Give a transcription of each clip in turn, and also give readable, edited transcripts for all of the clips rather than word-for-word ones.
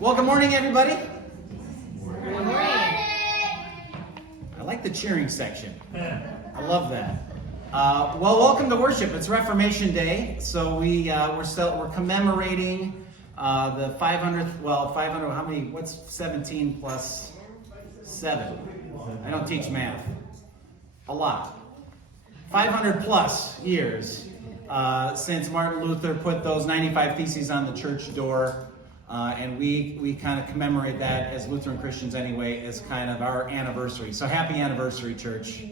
Well, good morning, everybody. Good morning. I like the cheering section. I love that. Well, welcome to worship. It's Reformation Day, so we're commemorating the 500th. Well, 500. How many? What's 17 plus 7? I don't teach math. A lot. 500 plus years since Martin Luther put those 95 Theses on the church door. And we kind of commemorate that as Lutheran Christians anyway, as kind of our anniversary. So happy anniversary, church.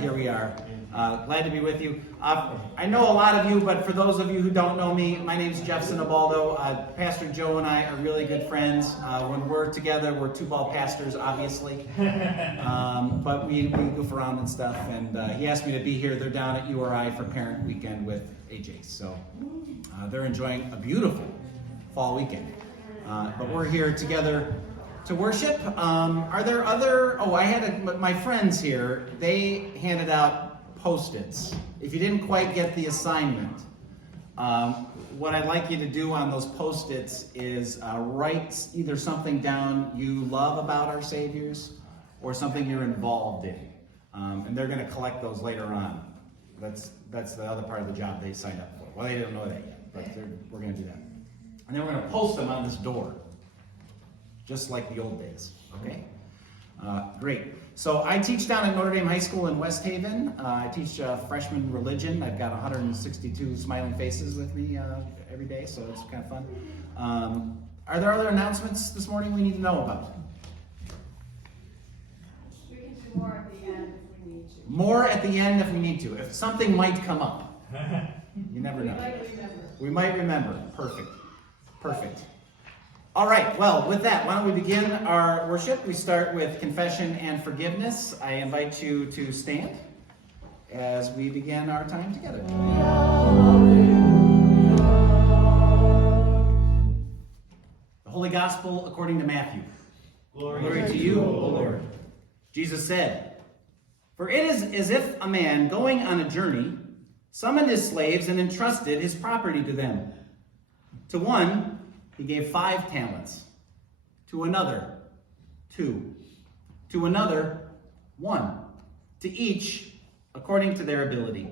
Here we are. Glad to be with you. I know a lot of you, but for those of you who don't know me, my name's Jeff Sinabaldo. Pastor Joe and I are really good friends. When we're together, we're two-ball pastors, obviously. But we goof around and stuff. And he asked me to be here. They're down at URI for Parent Weekend with AJ. So they're enjoying a beautiful fall weekend. But we're here together to worship. Are there other... Oh, I had my friends here. They handed out Post-its. If you didn't quite get the assignment, what I'd like you to do on those Post-its is write either something down you love about our Saviors or something you're involved in. And they're going to collect those later on. That's the other part of the job they signed up for. Well, they don't know that yet, but we're going to do that. And then we're going to post them on this door, just like the old days, okay? Great. So I teach down at Notre Dame High School in West Haven. I teach freshman religion. I've got 162 smiling faces with me every day, so it's kind of fun. Are there other announcements this morning we need to know about? We can do more at the end if we need to. More at the end if we need to. If something might come up. You never know. We might remember. Perfect. All right, well, with that, why don't we begin our worship? We start with confession and forgiveness. I invite you to stand as we begin our time together. The Holy Gospel according to Matthew. Glory to you, O Lord. Jesus said, "For it is as if a man going on a journey summoned his slaves and entrusted his property to them. To one, he gave 5 talents. To another, 2. To another, 1. To each, according to their ability.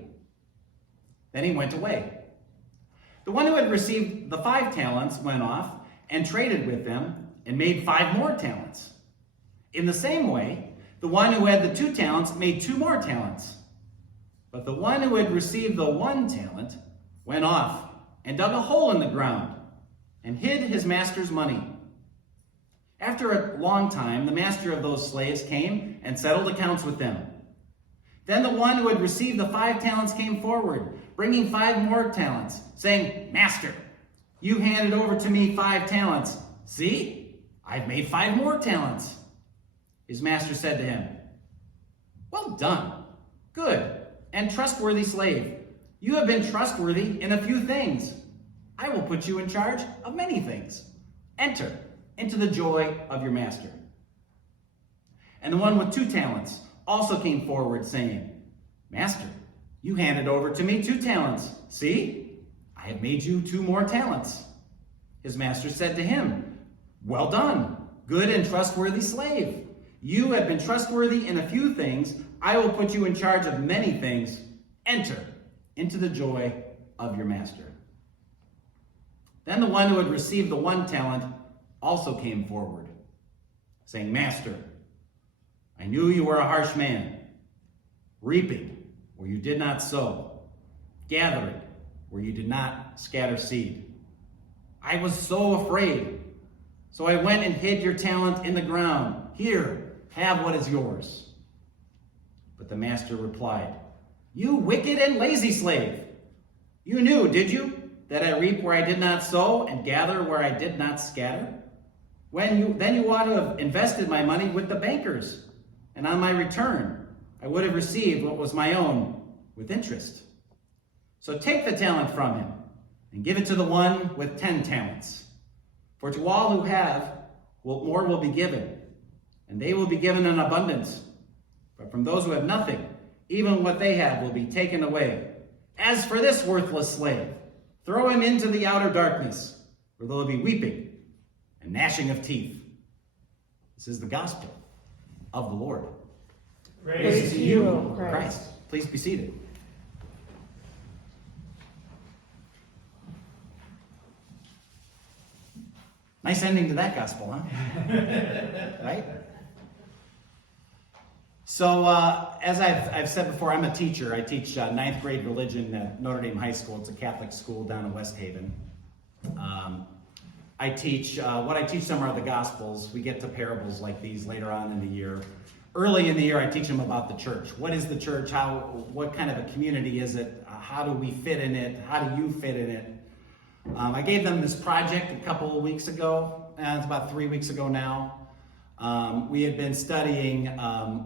Then he went away. The one who had received the 5 talents went off and traded with them and made 5 more talents. In the same way, the one who had the 2 talents made 2 more talents. But the one who had received the 1 talent went off and dug a hole in the ground and hid his master's money. After a long time, the master of those slaves came and settled accounts with them. Then the one who had received the 5 talents came forward, bringing 5 more talents, saying, 'Master, you handed over to me 5 talents. See, I've made 5 more talents.' His master said to him, 'Well done, good and trustworthy slave. You have been trustworthy in a few things. I will put you in charge of many things. Enter into the joy of your master.' And the one with 2 talents also came forward, saying, 'Master, you handed over to me 2 talents. See, I have made you 2 more talents.' His master said to him, 'Well done, good and trustworthy slave. You have been trustworthy in a few things. I will put you in charge of many things. Enter into the joy of your master.' Then the one who had received the 1 talent also came forward, saying, 'Master, I knew you were a harsh man, reaping where you did not sow, gathering where you did not scatter seed. I was so afraid, so I went and hid your talent in the ground. Here, have what is yours.' But the master replied, 'You wicked and lazy slave! You knew, did you, that I reap where I did not sow and gather where I did not scatter? Then you ought to have invested my money with the bankers, and on my return I would have received what was my own with interest. So take the talent from him and give it to the one with 10 talents. For to all who have, more will be given, and they will be given in abundance. But from those who have nothing, even what they have will be taken away. As for this worthless slave, throw him into the outer darkness, where there will be weeping and gnashing of teeth. This is the gospel of the Lord. Praise to you, O Christ. Please be seated. Nice ending to that gospel, huh? Right? So, as I've said before, I'm a teacher. I teach ninth grade religion at Notre Dame High School. It's a Catholic school down in West Haven. I teach, what I teach them are the Gospels. We get to parables like these later on in the year. Early in the year, I teach them about the church. What is the church? What kind of a community is it? How do we fit in it? How do you fit in it? I gave them this project a couple of weeks ago. It's about 3 weeks ago now. We had been studying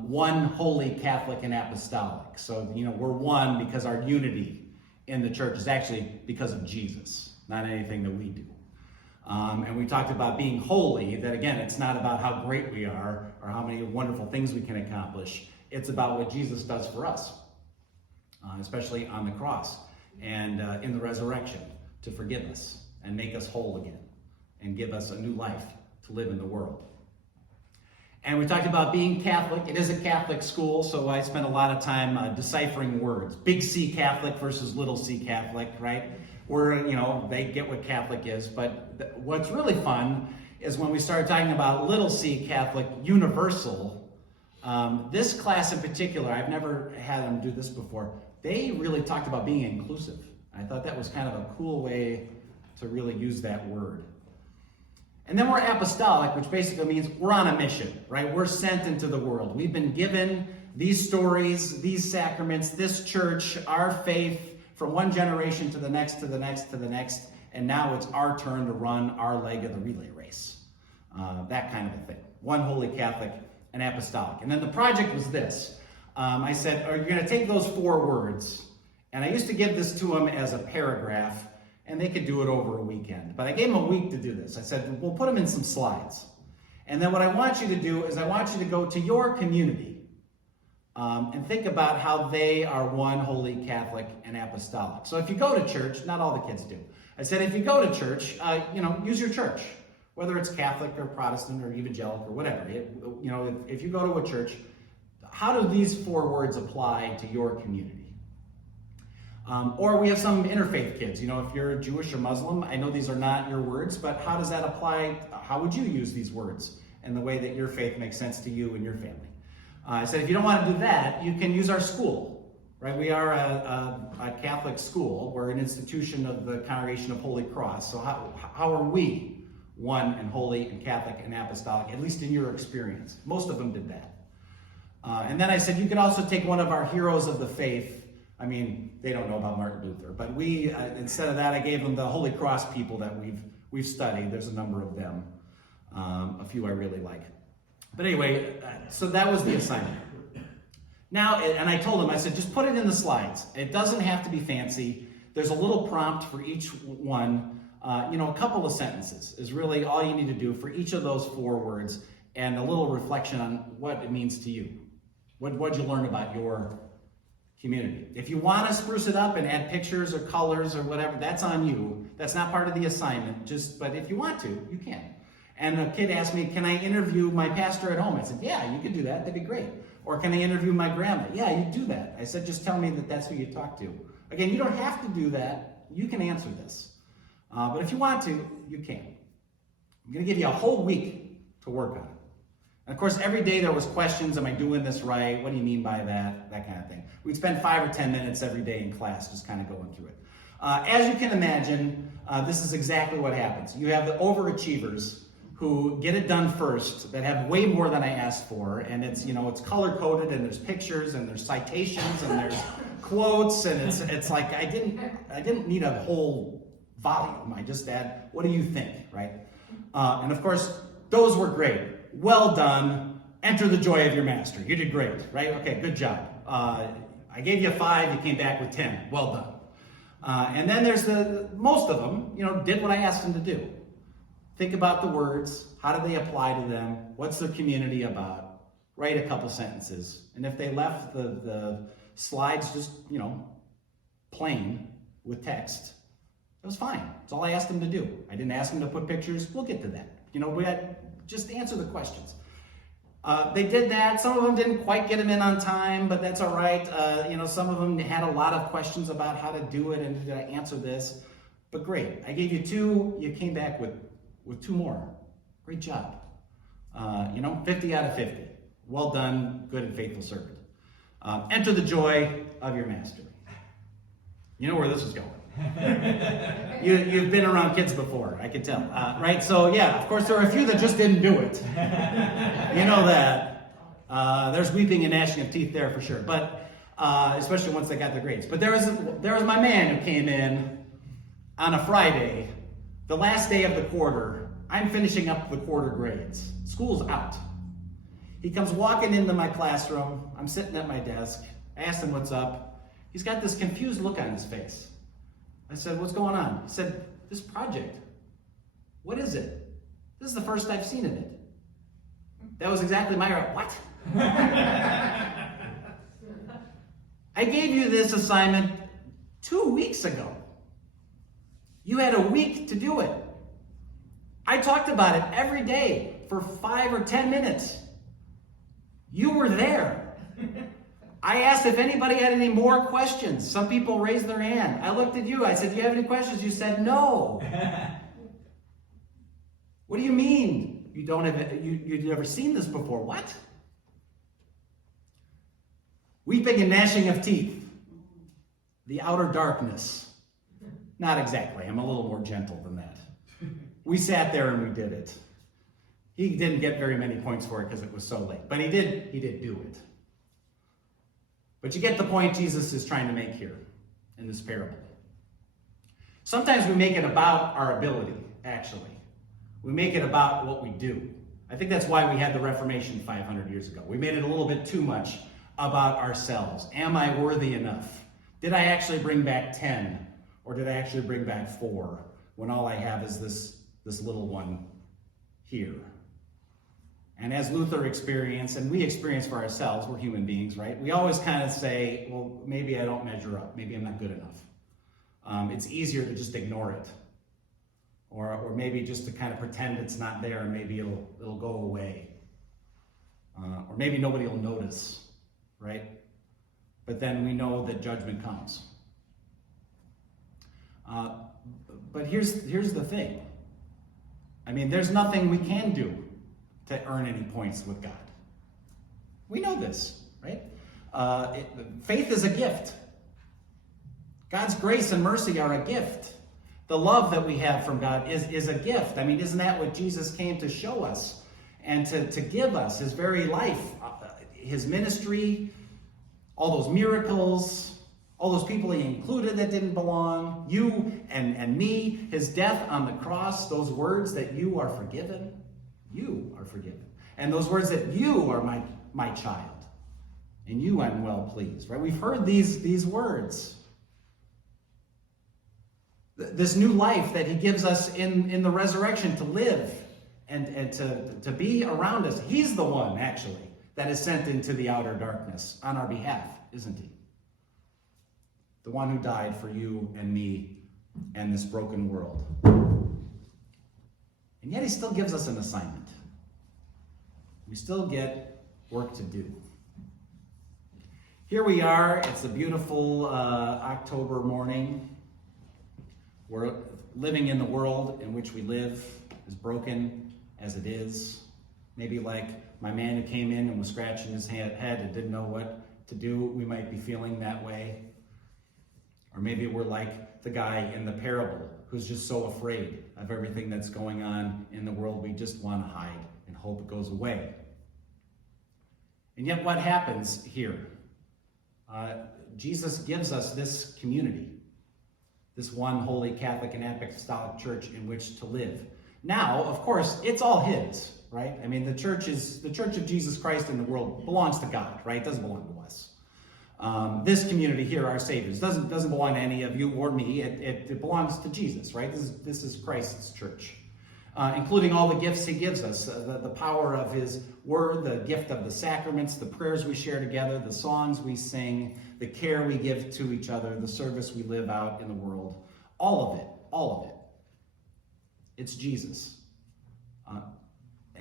one holy Catholic and apostolic. So, we're one because our unity in the church is actually because of Jesus, not anything that we do. And we talked about being holy, that again, it's not about how great we are or how many wonderful things we can accomplish. It's about what Jesus does for us, especially on the cross and in the resurrection, to forgive us and make us whole again and give us a new life to live in the world. And we talked about being Catholic. It is a Catholic school, so I spent a lot of time deciphering words. Big C Catholic versus little c Catholic, right? Where, they get what Catholic is. But what's really fun is when we started talking about little c Catholic universal. This class in particular, I've never had them do this before. They really talked about being inclusive. I thought that was kind of a cool way to really use that word. And then we're apostolic, which basically means we're on a mission, right? We're sent into the world. We've been given these stories, these sacraments, this church, our faith from one generation to the next, to the next, to the next. And now it's our turn to run our leg of the relay race. That kind of a thing. One holy Catholic and apostolic. And then the project was this. I said, are you going to take those 4 words? And I used to give this to them as a paragraph, and they could do it over a weekend. But I gave them a week to do this. I said, we'll put them in some slides. And then what I want you to do is I want you to go to your community and think about how they are one holy Catholic and apostolic. So if you go to church, not all the kids do. I said, if you go to church, use your church, whether it's Catholic or Protestant or evangelical or whatever. If you go to a church, how do these 4 words apply to your community? Or we have some interfaith kids. If you're Jewish or Muslim, I know these are not your words, but how does that apply? How would you use these words in the way that your faith makes sense to you and your family? I said, if you don't want to do that, you can use our school, right? We are a Catholic school. We're an institution of the Congregation of Holy Cross. So how are we one and holy and Catholic and apostolic, at least in your experience? Most of them did that. And then I said, you can also take one of our heroes of the faith. I mean, they don't know about Martin Luther, but we, instead of that, I gave them the Holy Cross people that we've studied. There's a number of them, a few I really like. But anyway, so that was the assignment. Now, and I told them, I said, just put it in the slides. It doesn't have to be fancy. There's a little prompt for each one. A couple of sentences is really all you need to do for each of those 4 words, and a little reflection on what it means to you. What'd you learn about your community? If you want to spruce it up and add pictures or colors or whatever, that's on you. That's not part of the assignment. But if you want to, you can. And a kid asked me, can I interview my pastor at home? I said, yeah, you could do that. That'd be great. Or can I interview my grandma? Yeah, you do that. I said, just tell me that that's who you talk to. Again, you don't have to do that. You can answer this. But if you want to, you can. I'm going to give you a whole week to work on it. And of course, every day there was questions. Am I doing this right? What do you mean by that? That kind of thing. We'd spend 5 or 10 minutes every day in class just kind of going through it. As you can imagine, this is exactly what happens. You have the overachievers who get it done first, that have way more than I asked for, and it's color-coded, and there's pictures, and there's citations, and there's quotes, and it's like I didn't need a whole volume. I just add, what do you think, right? And of course, those were great. Well done. Enter the joy of your master. You did great, right? Okay, good job. I gave you a 5, you came back with 10. Well done. And then there's most of them, did what I asked them to do. Think about the words. How do they apply to them? What's the community about? Write a couple sentences. And if they left the slides just, plain with text, it was fine. That's all I asked them to do. I didn't ask them to put pictures. We'll get to that. We had just answer the questions. They did that. Some of them didn't quite get them in on time, but that's all right. Some of them had a lot of questions about how to do it and did I answer this. But great. I gave you 2. You came back with 2 more. Great job. 50 out of 50. Well done, good and faithful servant. Enter the joy of your master. You know where this is going. You've been around kids before, I can tell. Right? So, yeah, of course, there are a few that just didn't do it. You know that. There's weeping and gnashing of teeth there for sure. But especially once they got their grades. But there was my man who came in on a Friday, the last day of the quarter. I'm finishing up the quarter grades. School's out. He comes walking into my classroom. I'm sitting at my desk. I asked him what's up. He's got this confused look on his face. I said, what's going on? He said, this project. What is it? This is the first I've seen of it. That was exactly my what? I gave you this assignment 2 weeks ago. You had a week to do it. I talked about it every day for 5 or 10 minutes. You were there. I asked if anybody had any more questions. Some people raised their hand. I looked at you. I said, do you have any questions? You said no. What do you mean? You've never seen this before. What? Weeping and gnashing of teeth. The outer darkness. Not exactly. I'm a little more gentle than that. We sat there and we did it. He didn't get very many points for it because it was so late. But he did do it. But you get the point Jesus is trying to make here in this parable. Sometimes we make it about our ability, actually. We make it about what we do. I think that's why we had the Reformation 500 years ago. We made it a little bit too much about ourselves. Am I worthy enough? Did I actually bring back 10? Or did I actually bring back 4 when all I have is this little one here? And as Luther experienced, and we experience for ourselves, we're human beings, right? We always kind of say, well, maybe I don't measure up. Maybe I'm not good enough. It's easier to just ignore it. Or maybe just to kind of pretend it's not there and maybe it'll go away. Or maybe nobody will notice, right? But then we know that judgment comes. But here's the thing. I mean, there's nothing we can do to earn any points with God. We know this, right? Faith is a gift. God's grace and mercy are a gift. The love that we have from God is a gift. I mean, isn't that what Jesus came to show us and to give us? His very life, his ministry, all those miracles, all those people he included that didn't belong, you and me, his death on the cross, those words that you are forgiven, and those words that you are my child, and you I'm well pleased, right? We've heard these words. This new life that he gives us in the resurrection to live and to be around us. He's the one, actually, that is sent into the outer darkness on our behalf, isn't he? The one who died for you and me and this broken world. And yet he still gives us an assignment. We still get work to do. Here we are. It's a beautiful October morning. We're living in the world in which we live, as broken as it is. Maybe like my man who came in and was scratching his head and didn't know what to do. We might be feeling that way. Or maybe we're like the guy in the parable who's just so afraid of everything that's going on in the world. We just want to hide and hope it goes away. And yet what happens here? Jesus gives us this community, this one holy Catholic and Apostolic church in which to live. Now, of course, it's all his, right? I mean, the church of Jesus Christ in the world belongs to God, right? It doesn't belong to us. This community here, our Savior's, doesn't belong to any of you or me. It belongs to Jesus, right? This is Christ's church, including all the gifts he gives us, the power of his word, the gift of the sacraments, the prayers we share together, the songs we sing, the care we give to each other, the service we live out in the world. All of it. It's Jesus.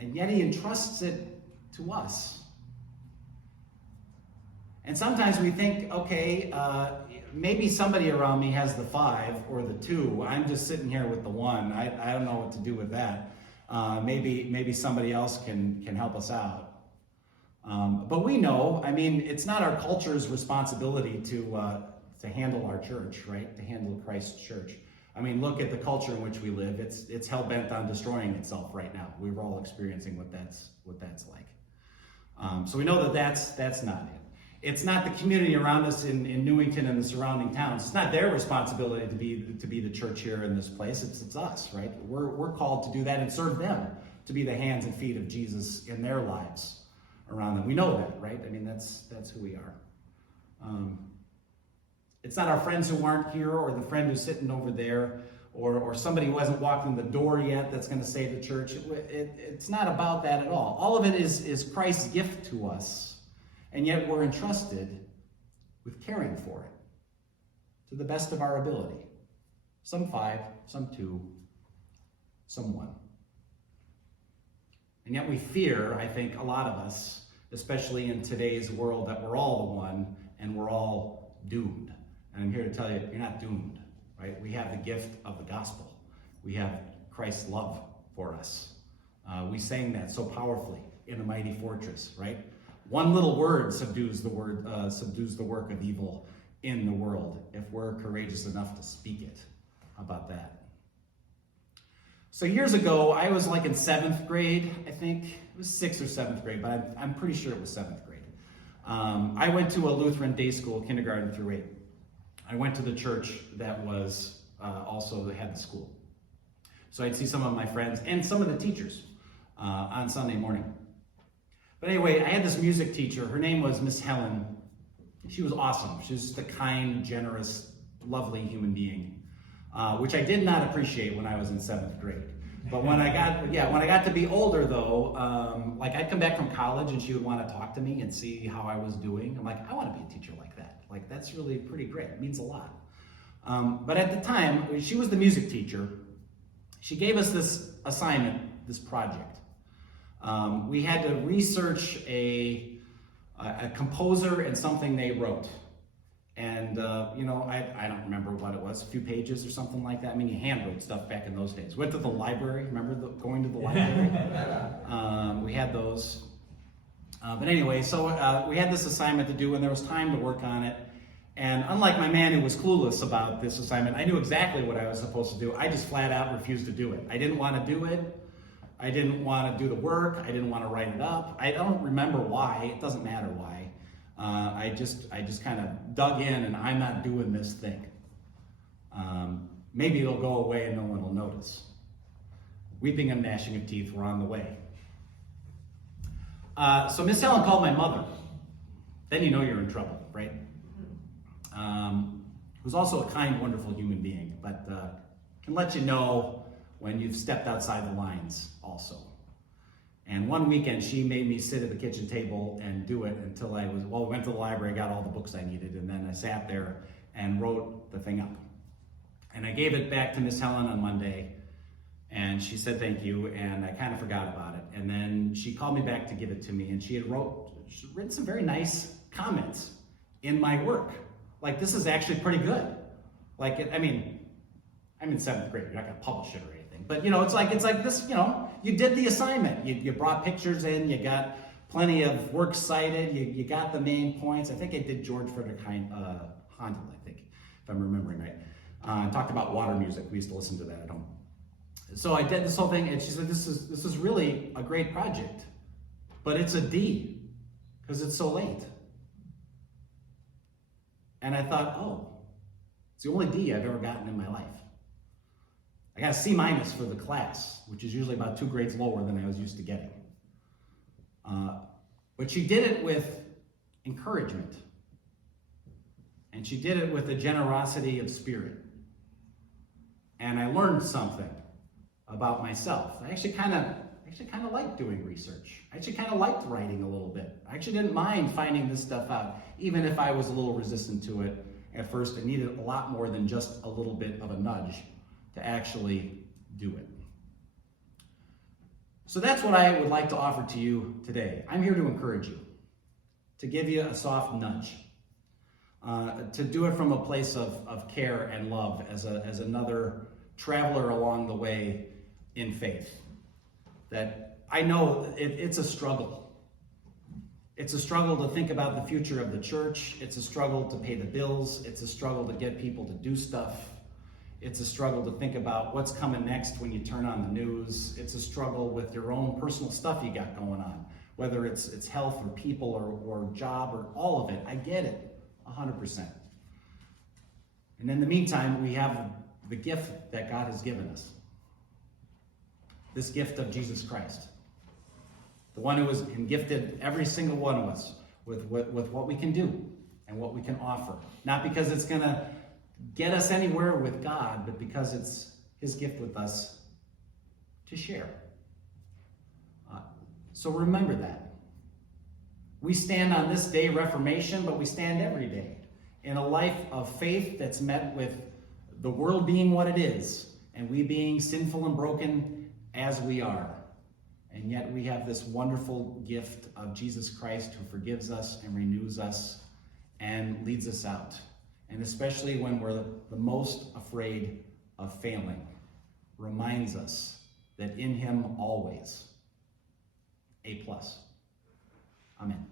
and yet he entrusts it to us. And sometimes we think, okay, maybe somebody around me has the 5 or the 2. I'm just sitting here with the 1. I don't know what to do with that. Maybe somebody else can help us out. But we know, I mean, it's not our culture's responsibility to handle our church, right? To handle Christ's church. I mean, look at the culture in which we live. It's hell-bent on destroying itself right now. We're all experiencing what that's like. So we know that that's not it. It's not the community around us in Newington and the surrounding towns. It's not their responsibility to be the church here in this place. It's us, right? We're called to do that and serve them, to be the hands and feet of Jesus in their lives around them. We know that, right? I mean, that's who we are. It's not our friends who aren't here, or the friend who's sitting over there, or somebody who hasn't walked in the door yet that's going to save the church. It's not about that at all. All of it is Christ's gift to us. And yet we're entrusted with caring for it to the best of our ability. Some 5, some 2, some 1. And yet we fear, I think, a lot of us, especially in today's world, that we're all the 1 and we're all doomed. And I'm here to tell you, you're not doomed, right? We have the gift of the gospel. We have Christ's love for us. We sang that so powerfully in the mighty fortress, right? One little word subdues the work of evil in the world, if we're courageous enough to speak it. How about that? So years ago, I was like in 7th grade, I think. It was 6th or 7th grade, but I'm pretty sure it was 7th grade. I went to a Lutheran day school, kindergarten through 8. I went to the church that was also had the school. So I'd see some of my friends and some of the teachers on Sunday morning. But anyway, I had this music teacher. Her name was Miss Helen. She was awesome. She was just a kind, generous, lovely human being, which I did not appreciate when I was in 7th grade. But when I got to be older, though, like I'd come back from college and she would want to talk to me and see how I was doing. I'm like, I want to be a teacher like that. Like, that's really pretty great. It means a lot. But at the time, she was the music teacher. She gave us this assignment, this project. We had to research a composer and something they wrote. And, I don't remember what it was, a few pages or something like that. I mean, you handwrote stuff back in those days. Went to the library, remember going to the library? We had those. But anyway, so we had this assignment to do, and there was time to work on it. And unlike my man who was clueless about this assignment, I knew exactly what I was supposed to do. I just flat out refused to do it. I didn't want to do it. I didn't want to do the work. I didn't want to write it up. I don't remember why. It doesn't matter why. I just kind of dug in, and I'm not doing this thing. Maybe it'll go away and no one will notice. Weeping and gnashing of teeth were on the way. So Miss Helen called my mother. Then you know you're in trouble, right? Who's also a kind, wonderful human being, but can let you know when you've stepped outside the lines also. And one weekend, she made me sit at the kitchen table and do it until we went to the library, got all the books I needed, and then I sat there and wrote the thing up. And I gave it back to Miss Helen on Monday, and she said thank you, and I kind of forgot about it. And then she called me back to give it to me, and she had written some very nice comments in my work. Like, this is actually pretty good. Like, I'm in 7th grade, you're not gonna publish it or anything. But it's like this, you did the assignment. You brought pictures in, you got plenty of works cited, you got the main points. I think I did George Frederick Handel, I think, if I'm remembering right. Talked about water music. We used to listen to that at home. So I did this whole thing, and she said, this is really a great project, but it's a D, because it's so late. And I thought, it's the only D I've ever gotten in my life. I got a C- for the class, which is usually about 2 grades lower than I was used to getting. But she did it with encouragement. And she did it with a generosity of spirit. And I learned something about myself. I actually kind of liked doing research. I actually kind of liked writing a little bit. I actually didn't mind finding this stuff out, even if I was a little resistant to it at first. It needed a lot more than just a little bit of a nudge to actually do it. So that's what I would like to offer to you today. I'm here to encourage you, to give you a soft nudge, to do it from a place of care and love as another traveler along the way in faith. That I know it's a struggle. It's a struggle to think about the future of the church. It's a struggle to pay the bills. It's a struggle to get people to do stuff. It's a struggle to think about what's coming next when you turn on the news. It's a struggle with your own personal stuff you got going on, whether it's health or people or job or all of it. I get it, 100%. And in the meantime, we have the gift that God has given us. This gift of Jesus Christ. The one who has gifted every single one of us with what we can do and what we can offer. Not because it's going to get us anywhere with God, but because it's his gift with us to share. So remember that. We stand on this day, Reformation, but we stand every day in a life of faith that's met with the world being what it is, and we being sinful and broken as we are. And yet we have this wonderful gift of Jesus Christ who forgives us and renews us and leads us out. And especially when we're the most afraid of failing, reminds us that in him always, A+. Amen.